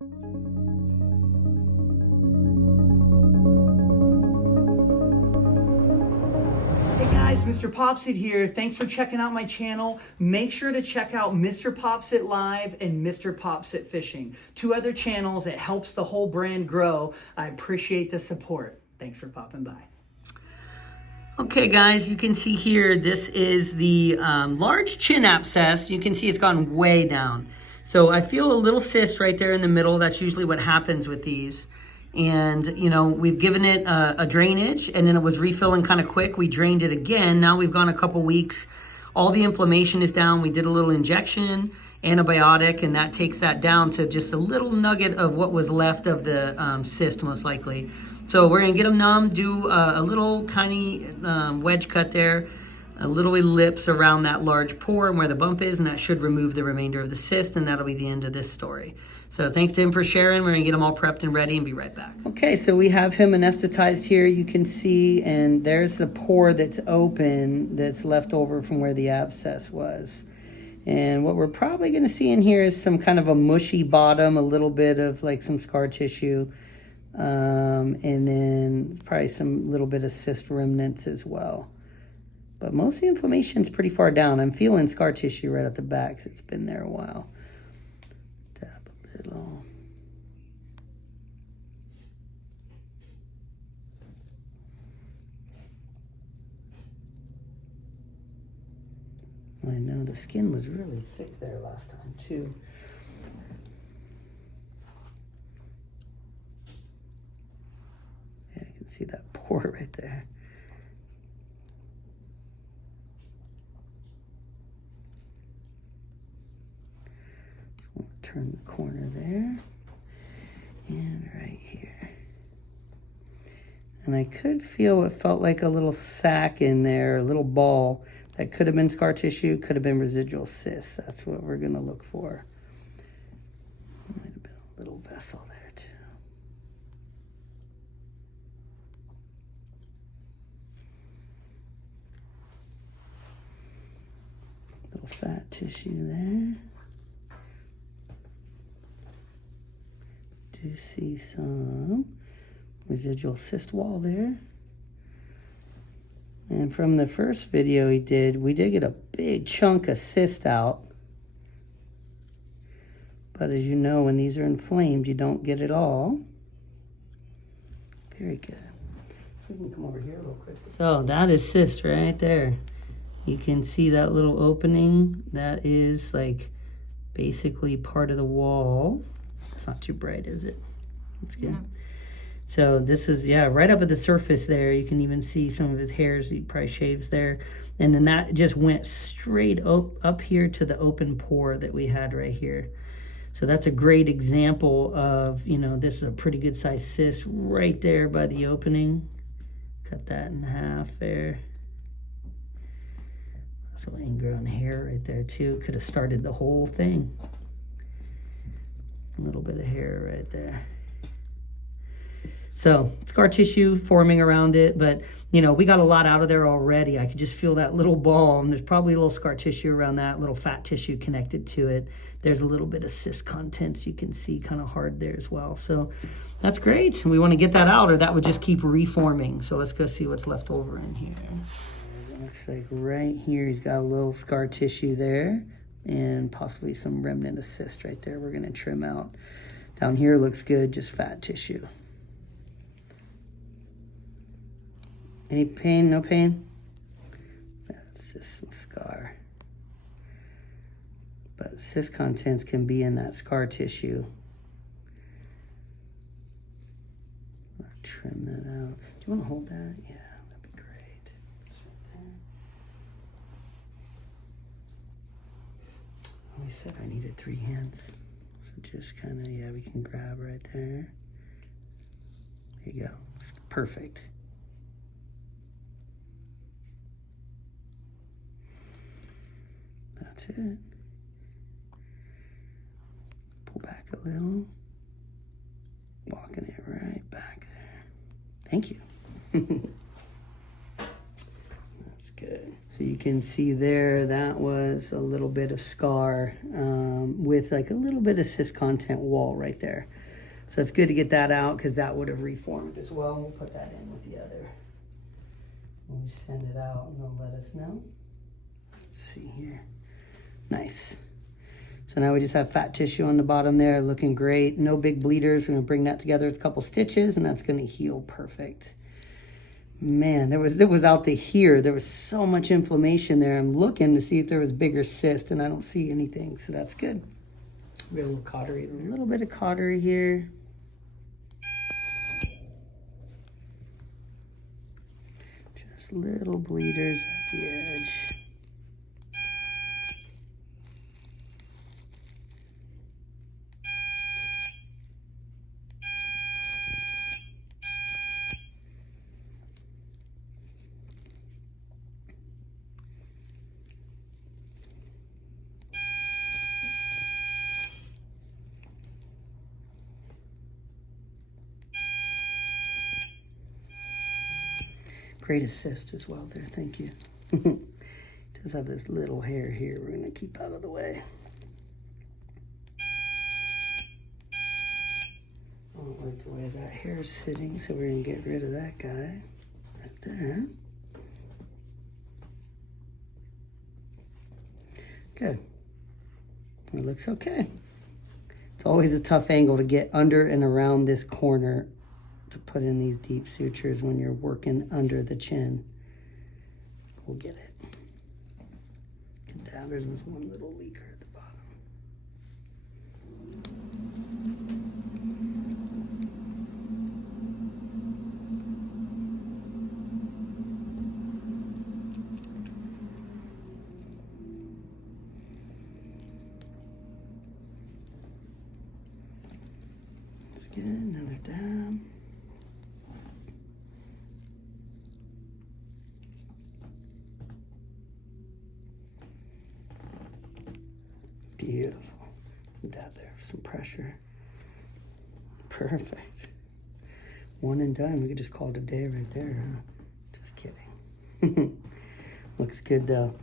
Hey guys, Mr. Popsit here. Thanks for checking out my channel. Make sure to check out Mr. Popsit Live and Mr. Popsit Fishing. 2 other channels. It helps the whole brand grow. I appreciate the support. Thanks for popping by. Okay guys, you can see here, this is the large chin abscess. You can see it's gone way down. So I feel a little cyst right there in the middle. That's usually what happens with these. And, you know, we've given it a drainage, and then it was refilling kind of quick. We drained it again. Now we've gone a couple weeks. All the inflammation is down. We did a little injection, antibiotic, and that takes that down to just a little nugget of what was left of the cyst, most likely. So we're going to get them numb, do a little tiny wedge cut there, a little ellipse around that large pore and where the bump is, and that should remove the remainder of the cyst, and that'll be the end of this story. So thanks to him for sharing. We're gonna get him all prepped and ready and be right back. Okay, so we have him anesthetized here, you can see, and there's the pore that's open that's left over from where the abscess was. And what we're probably gonna see in here is some kind of a mushy bottom, a little bit of like some scar tissue, and then probably some little bit of cyst remnants as well. But most of the inflammation's pretty far down. I'm feeling scar tissue right at the back, 'cause it's been there a while. Tap a little. I know the skin was really thick there last time too. Yeah, I can see that pore right there. Turn the corner there, and right here. And I could feel what felt like a little sac in there, a little ball. That could have been scar tissue, could have been residual cyst. That's what we're gonna look for. Might have been a little vessel there too. Little fat tissue there. Do see some residual cyst wall there. And from the first video we did get a big chunk of cyst out. But as you know, when these are inflamed, you don't get it all. Very good. We can come over here real quick. So that is cyst right there. You can see that little opening. That is like basically part of the wall. It's not too bright, is it? That's good. No. So this is, yeah, right up at the surface there. You can even see some of his hairs. He probably shaves there. And then that just went straight up here to the open pore that we had right here. So that's a great example of, you know, this is a pretty good sized cyst right there by the opening. Cut that in half there. Some ingrown hair right there too. Could have started the whole thing. A little bit of hair right there. So scar tissue forming around it, but you know, we got a lot out of there already. I could just feel that little ball, and there's probably a little scar tissue around that, little fat tissue connected to it. There's a little bit of cyst contents you can see kind of hard there as well. So that's great. We want to get that out, or that would just keep reforming. So let's go see what's left over in here. It looks like right here he's got a little scar tissue there, and possibly some remnant of cyst right there we're going to trim out. Down here looks good, just fat tissue. Any pain? No pain? That's just some scar. But cyst contents can be in that scar tissue. I'll trim that out. Do you want to hold that? Yeah, that'd be great. Just right there. We said I needed 3 hands. So just kind of, yeah, we can grab right there. There you go. It's perfect. That's it. Pull back a little. Walking it right back there. Thank you. That's good. So So you can see there, that was a little bit of scar with like a little bit of cyst content wall right there. So it's good to get that out because that would have reformed as well. We'll put that in with the other. When we send it out and they'll let us know. Let's see here. Nice. So now we just have fat tissue on the bottom there, looking great. No big bleeders. We're gonna bring that together with a couple stitches and that's gonna heal perfect. Man, it was out to here. There was so much inflammation there. I'm looking to see if there was bigger cyst and I don't see anything, so that's good. We got a little cautery, a little bit of cautery here. Just little bleeders at the edge. Great assist as well there, thank you. Just have this little hair here we're gonna keep out of the way. I don't like the way that hair is sitting, so we're gonna get rid of that guy right there. Good. It looks okay. It's always a tough angle to get under and around this corner to put in these deep sutures when you're working under the chin. We'll get it. Get that. There's one little leaker at the bottom. Let's get another dab. Beautiful. Dab there, some pressure. Perfect. One and done. We could just call it a day right there, huh? Just kidding. Looks good though.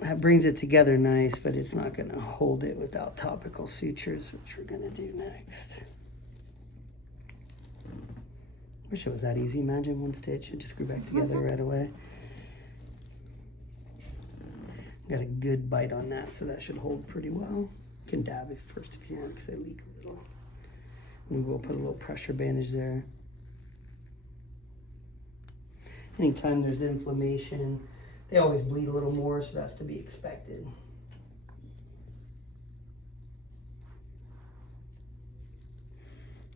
That brings it together nice, but it's not gonna hold it without topical sutures, which we're gonna do next. Wish it was that easy. Imagine one stitch, it just grew back together right away. Got a good bite on that, so that should hold pretty well. You can dab it first if you want, because they leak a little. We will put a little pressure bandage there. Anytime there's inflammation, they always bleed a little more, so that's to be expected.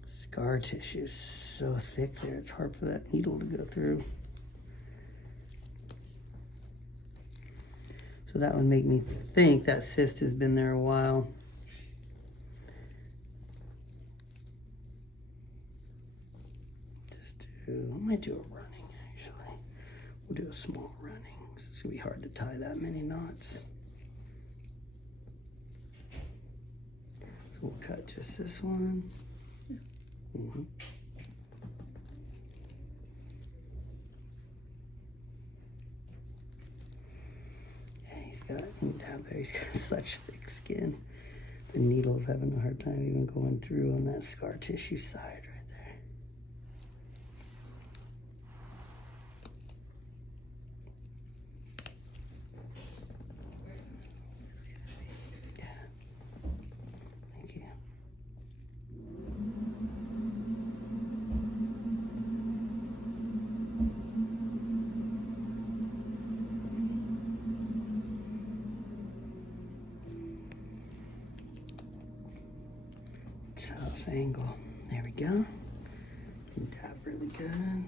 Scar tissue is so thick there, it's hard for that needle to go through. So that would make me think that cyst has been there a while. I might do a running actually. We'll do a small running. It's gonna be hard to tie that many knots. So we'll cut just this one. He's got such thick skin. The needle's having a hard time even going through on that scar tissue side right there. Yeah. Thank you. Tough angle. There we go. Dab really good.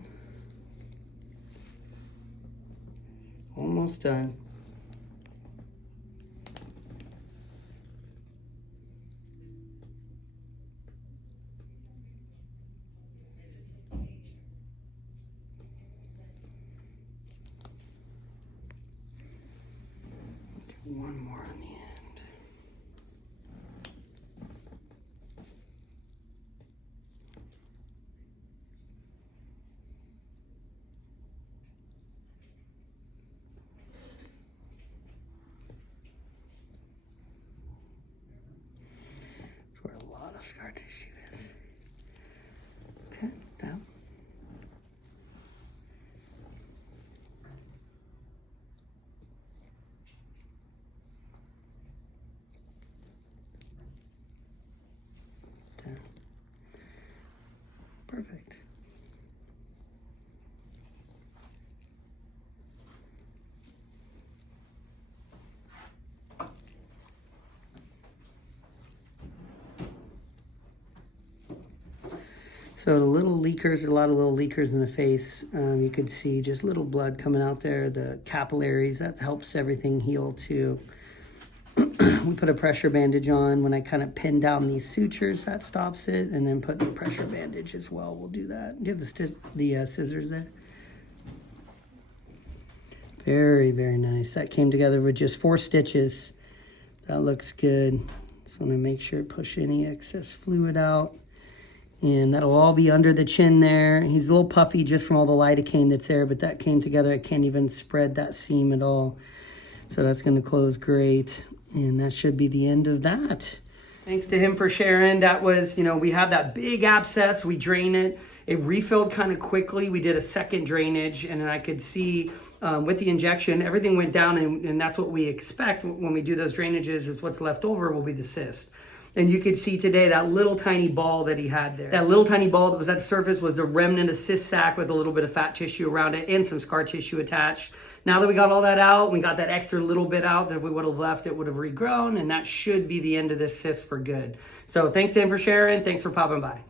Almost done. One more on the end. scar tissue is. Okay, down. Down. Perfect. So the little leakers, a lot of little leakers in the face. You could see just little blood coming out there. The capillaries, that helps everything heal too. We put a pressure bandage on. When I kind of pin down these sutures, that stops it. And then put the pressure bandage as well. We'll do that. Do you have the scissors there? Very, very nice. That came together with just 4 stitches. That looks good. Just want to make sure to push any excess fluid out. And that'll all be under the chin there. He's a little puffy just from all the lidocaine that's there, but that came together. I can't even spread that seam at all. So that's going to close great. And that should be the end of that. Thanks to him for sharing. That was, we had that big abscess. We drain it. It refilled kind of quickly. We did a second drainage, and then I could see with the injection, everything went down, and that's what we expect when we do those drainages, is what's left over will be the cyst. And you could see today that little tiny ball that he had there. That little tiny ball that was at the surface was a remnant of cyst sac with a little bit of fat tissue around it and some scar tissue attached. Now that we got all that out, we got that extra little bit out that we would have left, it would have regrown, and that should be the end of this cyst for good. So thanks to him for sharing. Thanks for popping by.